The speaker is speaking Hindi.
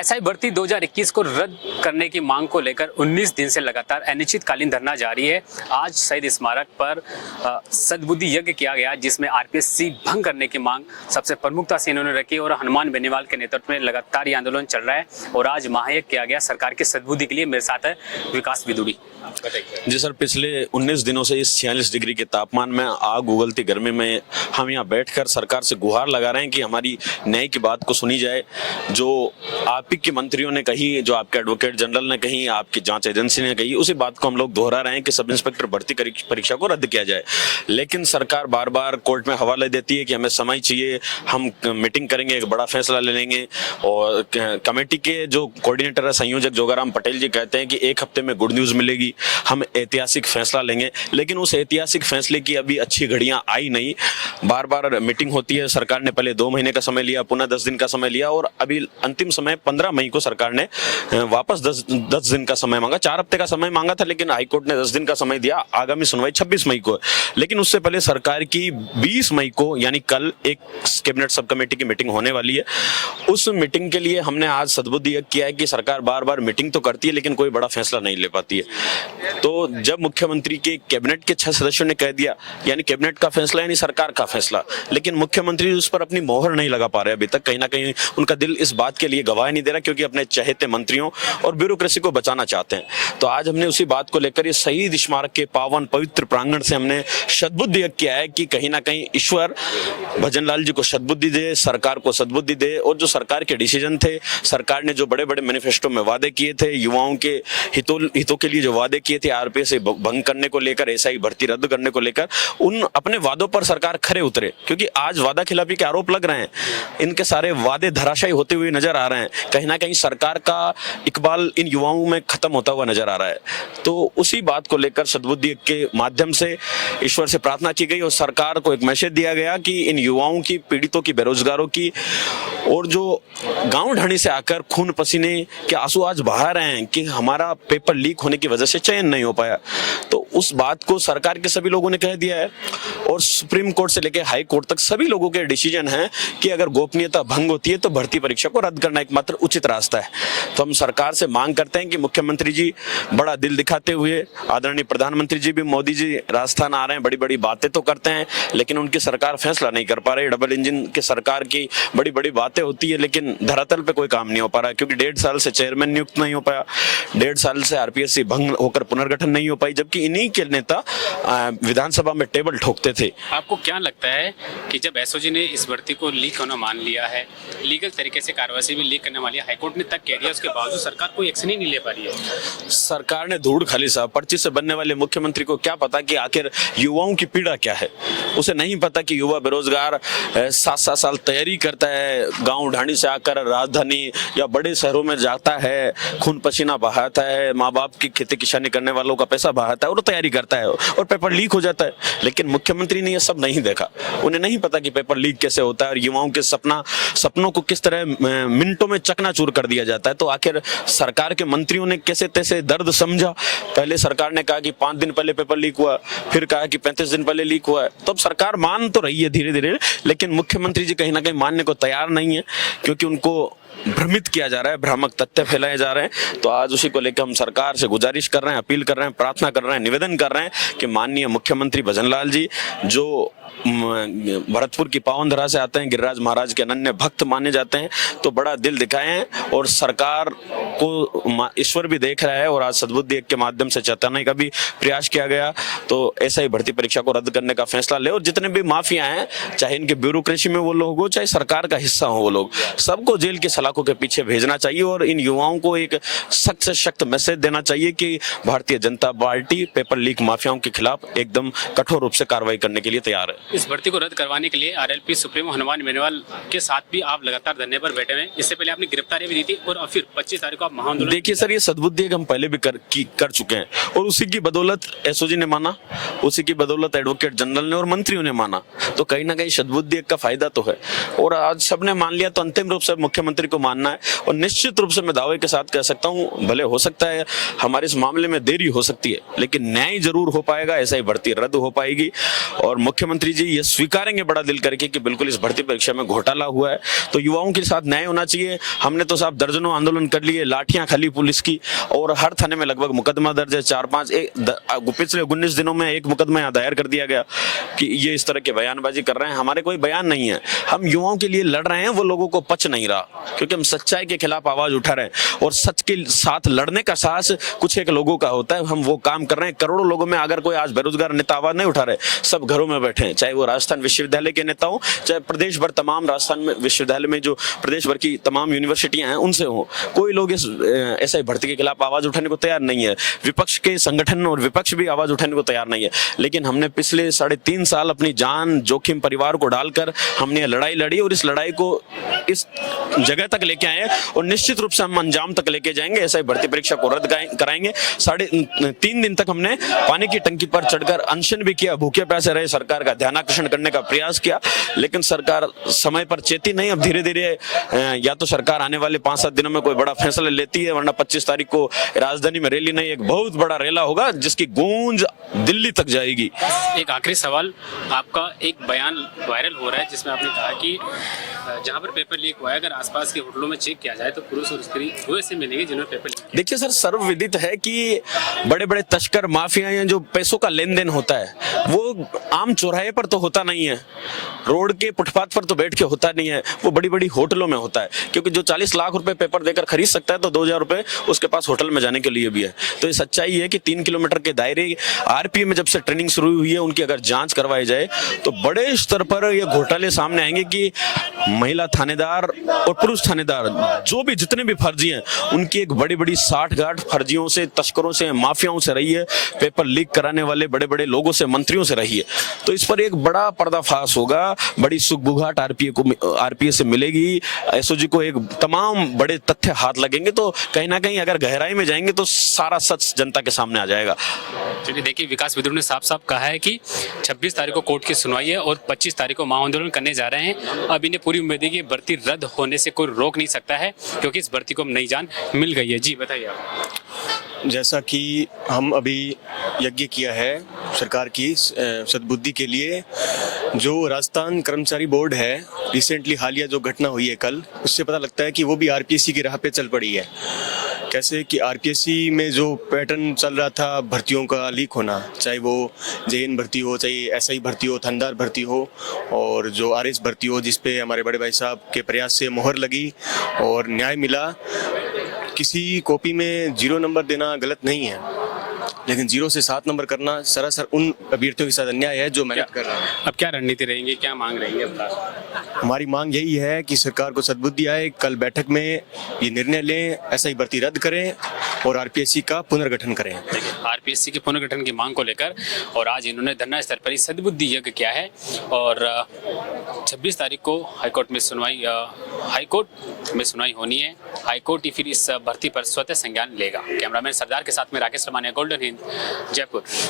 एसआई भर्ती 2021 को रद्द करने की मांग को लेकर 19 दिन से लगातार अनिश्चितकालीन धरना जारी है। आज शहीद स्मारक पर सद्बुद्धि यज्ञ किया गया, जिसमें आरपीएससी भंग करने की मांग सबसे प्रमुखता से इन्होंने रखी और हनुमान बेनीवाल के नेतृत्व में लगातार ये आंदोलन चल रहा है और आज महायज्ञ किया गया सरकार की सद्बुद्धि के लिए। मेरे साथ है विकास विदुड़ी। जी सर, पिछले 19 दिनों से इस 46 डिग्री के तापमान में आग उगलती गर्मी में हम यहाँ बैठकर सरकार से गुहार लगा रहे हैं कि हमारी न्याय की बात को सुनी जाए। जो आप ही के मंत्रियों ने कही, जो आपके एडवोकेट जनरल ने कही, आपकी जांच एजेंसी ने कही, उसी बात को हम लोग दोहरा रहे हैं कि सब इंस्पेक्टर भर्ती परीक्षा को रद्द किया जाए। लेकिन सरकार बार बार कोर्ट में हवाले देती है कि हमें समय चाहिए, हम मीटिंग करेंगे, एक बड़ा फैसला ले लेंगे। और कमेटी के जो कोऑर्डिनेटर है, संयोजक जोगाराम पटेल जी कहते हैं कि एक हफ्ते में गुड न्यूज मिलेगी, हम ऐतिहासिक फैसला लेंगे। लेकिन उस ऐतिहासिक फैसले की अभी अच्छी घड़ियां आई नहीं। बार बार मीटिंग होती है, सरकार ने पहले 2 महीने का समय लिया, पुनः 10 दिन का समय लिया और अभी अंतिम समय 15 मई को सरकार ने वापस 10 दिन का समय मांगा। 4 हफ्ते का समय मांगा था, लेकिन हाईकोर्ट ने 10 दिन का समय दिया। आगामी सुनवाई 26 मई को। लेकिन उससे पहले सरकार की 20 मई को यानी कल एक कैबिनेट सब कमेटी की मीटिंग होने वाली है। उस मीटिंग के लिए हमने आज सद्बुद्धि यज्ञ किया है कि सरकार बार बार मीटिंग तो करती है लेकिन कोई बड़ा फैसला नहीं ले पाती है। तो जब मुख्यमंत्री के कैबिनेट के 6 सदस्यों ने कह दिया, यानी कैबिनेट का फैसला यानी सरकार का फैसला, लेकिन मुख्यमंत्री उस पर अपनी मोहर नहीं लगा पा रहे अभी तक। कहीं ना कहीं उनका दिल इस बात के लिए गवाह नहीं दे रहा, क्योंकि अपने चहेते मंत्रियों और ब्यूरोक्रेसी को बचाना चाहते हैं। तो आज हमने उसी बात को लेकर ये शहीद स्मारक के पावन पवित्र प्रांगण से हमने सद्बुद्धि यज्ञ किया है कि कहीं ना कहीं ईश्वर भजनलाल जी को सद्बुद्धि दे, सरकार को सद्बुद्धि दे। और जो सरकार के डिसीजन थे, सरकार ने जो बड़े बड़े मैनिफेस्टो में वादे किए थे, युवाओं के हितों के लिए जो वादे किए थे, आरपीएस भंग करने को लेकर, एसआई भर्ती रद्द करने को लेकर, उन अपने वादों पर सरकार खरे उतरे। क्योंकि आज वादा खिलाफी के आरोप लग रहे हैं, इनके सारे वादे धराशायी होते हुए नजर आ रहे हैं। कहीं ना कहीं सरकार का इकबाल इन युवाओं में खत्म होता हुआ नजर आ रहा है। तो उसी बात को लेकर सद्बुद्धि के माध्यम से ईश्वर से प्रार्थना की गई और सरकार को एक मैसेज दिया गया कि इन युवाओं की, पीड़ितों की, बेरोजगारों की, और जो गांव ढाणी से आकर खून पसीने के आंसू आज बहा रहे हैं कि हमारा पेपर लीक होने की वजह से चयन नहीं हो पाया, तो उस बात को सरकार के सभी लोगों ने कह दिया है। और सुप्रीम कोर्ट से लेकर हाई कोर्ट तक सभी लोगों के डिसीजन है कि अगर गोपनीयता भंग होती है तो भर्ती परीक्षा को रद्द करना एकमात्र उचित रास्ता है। तो हम सरकार से मांग करते हैं कि मुख्यमंत्री जी बड़ा दिल दिखाते हुए, आदरणीय प्रधानमंत्री जी भी, मोदी जी राजस्थान आ रहे हैं, बड़ी बड़ी बातें तो करते हैं लेकिन उनकी सरकार फैसला नहीं कर पा रही। डबल इंजन की सरकार की बड़ी बड़ी बातें होती है लेकिन धरातल पे कोई काम नहीं हो पा रहा, क्योंकि 1.5 साल से चेयरमैन नियुक्त नहीं हो पाया, 1.5 साल से आरपीएससी भंग होकर पुनर्गठन नहीं हो पाई, जबकि इन्हीं के नेता विधानसभा में टेबल ठोकते थे। आपको क्या लगता है कि जब एसओजी ने इस भर्ती को लीक होना मान लिया है, लीगल तरीके से कार्रवाई भी लीक करने वाली है, हाईकोर्ट ने तक कह दिया, उसके बावजूद सरकार कोई एक्शन ही नहीं ले पा रही है? सरकार ने धूड़ खाली साहब। पर्ची से बनने वाले मुख्यमंत्री को क्या पता कि आखिर युवाओं की पीड़ा क्या है। उसे नहीं पता कि युवा बेरोजगार 7-7 साल तैयारी करता है, गांव ढाणी से आकर राजधानी या बड़े शहरों में जाता है, खून पसीना बहाता है, माँ बाप की खेती किसानी करने वालों का पैसा बहाता है और तैयारी करता है और पेपर लीक हो जाता है। लेकिन मुख्यमंत्री ने यह सब नहीं देखा। उन्हें नहीं पता कि पेपर लीक कैसे होता है और युवाओं के सपनों को किस तरह मिनटों में चकनाचूर कर दिया जाता है। तो आखिर सरकार के मंत्रियों ने कैसे तैसे दर्द समझा। पहले सरकार ने कहा कि 5 दिन पहले पेपर लीक हुआ, फिर कहा कि 35 दिन पहले लीक हुआ है। तो अब सरकार मान तो रही है धीरे धीरे, लेकिन मुख्यमंत्री जी कहीं ना कहीं मानने को तैयार नहीं है, क्योंकि उनको भ्रमित किया जा रहा है, भ्रामक तथ्य फैलाए जा रहे हैं। तो आज उसी को लेकर हम सरकार से गुजारिश कर रहे हैं, अपील कर रहे हैं, प्रार्थना कर रहे हैं, निवेदन कर रहे हैं कि माननीय मुख्यमंत्री भजनलाल जी, जो भरतपुर की पावन धरा से आते हैं, गिरिराज महाराज के अनन्य भक्त माने जाते हैं, तो बड़ा दिल दिखाए हैं। और सरकार को ईश्वर भी देख रहा है और आज सद्बुद्धि यज्ञ के माध्यम से चेताने का भी प्रयास किया गया। तो ऐसा ही भर्ती परीक्षा को रद्द करने का फैसला ले और जितने भी माफिया हैं, चाहे इनके ब्यूरोक्रेसी में वो लोग हो, चाहे सरकार का हिस्सा हो वो लोग, सबको जेल की सलाखों के पीछे भेजना चाहिए और इन युवाओं को एक सख्त से सख्त मैसेज देना चाहिए कि Bharatiya Janata party paper leak माफियाओं के खिलाफ एकदम कठोर रूप से कार्रवाई करने के लिए तैयार है। इस भर्ती को रद्द करवाने के लिए आरएलपी सुप्रीमो हनुमान बेनीवाल के साथ भी आप लगातार धरने पर बैठे हुए हैं। इससे पहले आपने गिरफ्तारी भी दी थी और फिर 25 तारीख को आप महाआंदोलन? देखिए सर, ये सद्बुद्धि एक हम पहले भी कर चुके हैं और उसी की बदौलत एसओजी ने माना, उसी की बदौलत एडवोकेट जनरल ने और मंत्रियों ने माना। तो कहीं ना कहीं सद्बुद्धि एक का फायदा तो है और आज सबने मान लिया तो अंतिम रूप से मुख्यमंत्री को मानना है। और निश्चित रूप से मैं दावे के साथ कह सकता हूँ, भले हो सकता है हमारे इस मामले में देरी हो सकती है, लेकिन न्याय जरूर हो पाएगा, ऐसा ही भर्ती रद्द हो पाएगी। और मुख्यमंत्री जी ये स्वीकारेंगे बड़ा दिल करके कि बिल्कुल इस भर्ती परीक्षा में घोटाला हुआ है, तो युवाओं के साथ न्याय होना चाहिए। हमने तो साहब दर्जनों आंदोलन कर लिए, लाठियां खाली पुलिस की, और हर थाने में लगभग मुकदमा दर्ज है। 4-5 पिछले 19 दिनों में एक मुकदमा यहाँ दायर कर दिया गया कि ये इस तरह के बयानबाजी कर रहे हैं। हमारे कोई बयान नहीं है, हम युवाओं के लिए लड़ रहे हैं, वो लोगों को पच नहीं रहा क्योंकि हम सच्चाई के खिलाफ आवाज उठा रहे हैं और सच के साथ लड़ने का साहस कुछ एक लोगों का होता है। हम वो काम कर रहे हैं। करोड़ों लोगों में अगर कोई आज बेरोजगार नेता आवाज नहीं उठा रहे, सब घरों में बैठे हैं, चाहे वो राजस्थान विश्वविद्यालय के नेता हो, चाहे प्रदेश भर तमाम राजस्थान में विश्वविद्यालय में जो प्रदेश भर की तमाम यूनिवर्सिटियां हैं उनसे हो, कोई लोग इस ऐसे भर्ती के खिलाफ आवाज उठाने को तैयार नहीं है। विपक्ष के संगठन और विपक्ष भी आवाज उठाने को तैयार नहीं है। लेकिन हमने पिछले 3.5 साल अपनी जान जोखिम परिवार को डालकर हमने लड़ाई लड़ी और इस लड़ाई को इस जगह तक लेके आए और निश्चित रूप से हम अंजाम तक लेके जाएंगे। ऐसा ही भर्ती परीक्षा को रद्द कराएंगे। 3.5 दिन तक हमने पानी की टंकी पर चढ़कर अनशन भी किया, भूखे प्यासे रहे, सरकार का ध्यानाकर्षण करने का प्रयास किया, लेकिन सरकार समय पर चेती नहीं। अब धीरे धीरे या तो सरकार आने वाले 5-7 दिनों में कोई बड़ा फैसला लेती है, वरना 25 तारीख को राजधानी में रैली नहीं, एक बहुत बड़ा रेला होगा जिसकी गूंज दिल्ली तक जाएगी। एक आखिरी सवाल, आपका एक बयान वायरल हो रहा है जिसमें आपने कहा कि जहां पर पेपर लीक हुआ है, अगर आसपास के होटलों में चेक किया जाए तो पुरुष और स्त्री वो ऐसे मिलेंगे जिन्होंने पेपर लीक किया। देखिए सर, सर्वविदित है कि बड़े बड़े तस्कर माफिया जो पैसों का लेन देन होता है वो आम चौराहे पर तो होता नहीं है, रोड के फुटपाथ पर तो बैठ के होता नहीं है, वो बड़ी बड़ी होटलों में होता है। क्योंकि जो 40 लाख रुपए पेपर देकर खरीद सकता है तो 2000 रुपए उसके पास होटल में जाने के लिए भी है। तो ये सच्चाई है कि 3 किलोमीटर के दायरे आरपीए में जब से ट्रेनिंग शुरू हुई है उनकी अगर जांच करवाई जाए तो बड़े स्तर पर ये घोटाले सामने आएंगे कि महिला थानेदार और पुरुष थानेदार जो भी जितने भी फर्जी हैं उनकी एक बड़ी बड़ी साठगांठ फर्जियों से, तस्करों से, माफियाओं से रही है, पेपर लीक कराने वाले बड़े बड़े लोगों से, मंत्रियों से रही है। तो इस पर एक बड़ा पर्दाफाश होगा, बड़ी सुगबुगाहट आरपीए से मिलेगी, एसओजी को एक तमाम बड़े तथ्य हाथ लगेंगे। तो कहीं ना कहीं अगर गहराई में जाएंगे तो सारा सच जनता के सामने आ जाएगा। चलिए देखिए, विकास विद्रोह ने साफ साफ कहा है कि 26 तारीख को कोर्ट की सुनवाई है और 25 तारीख को महाआंदोलन करने जा रहे हैं। अब इन्हें पूरी उम्मीद है कि भर्ती रद्द होने से कोई रोक नहीं सकता है क्योंकि इस भर्ती को नई जान मिल गई है। जी बताइए आप। जैसा कि हम अभी यज्ञ किया है सरकार की सद्बुद्धि के लिए, जो राजस्थान कर्मचारी बोर्ड है, रिसेंटली हालिया जो घटना हुई है कल, उससे पता लगता है कि वो भी आरपीएससी की राह पे चल पड़ी है। कैसे कि आरपीएससी में जो पैटर्न चल रहा था भर्तियों का लीक होना, चाहे वो जेएन भर्ती हो, चाहे एसआई भर्ती हो, थानेदार भर्ती हो, और जो आरएस भर्ती हो जिसपे हमारे बड़े भाई साहब के प्रयास से मोहर लगी और न्याय मिला। किसी कॉपी में 0 नंबर देना गलत नहीं है, लेकिन 0 से 7 नंबर करना सरासर उन अभ्यर्थियों के साथ अन्याय है जो मेहनत कर रहे हैं। अब क्या रणनीति रहेंगी, क्या मांग रहेंगी अब? हमारी मांग यही है कि सरकार को सद्बुद्धि आए, कल बैठक में ये निर्णय लें, ऐसा ही भर्ती रद्द करें और आरपीएससी का पुनर्गठन करें। आरपीएससी के पुनर्गठन की मांग को लेकर और आज इन्होंने धरना स्थल पर ही सद्बुद्धि यज्ञ किया है और 26 तारीख को हाईकोर्ट में सुनवाई होनी है। हाईकोर्ट ही फिर इस भर्ती पर स्वतः संज्ञान लेगा। कैमरामैन सरदार के साथ में राकेश रमानिया, गोल्डन हिंद, जयपुर।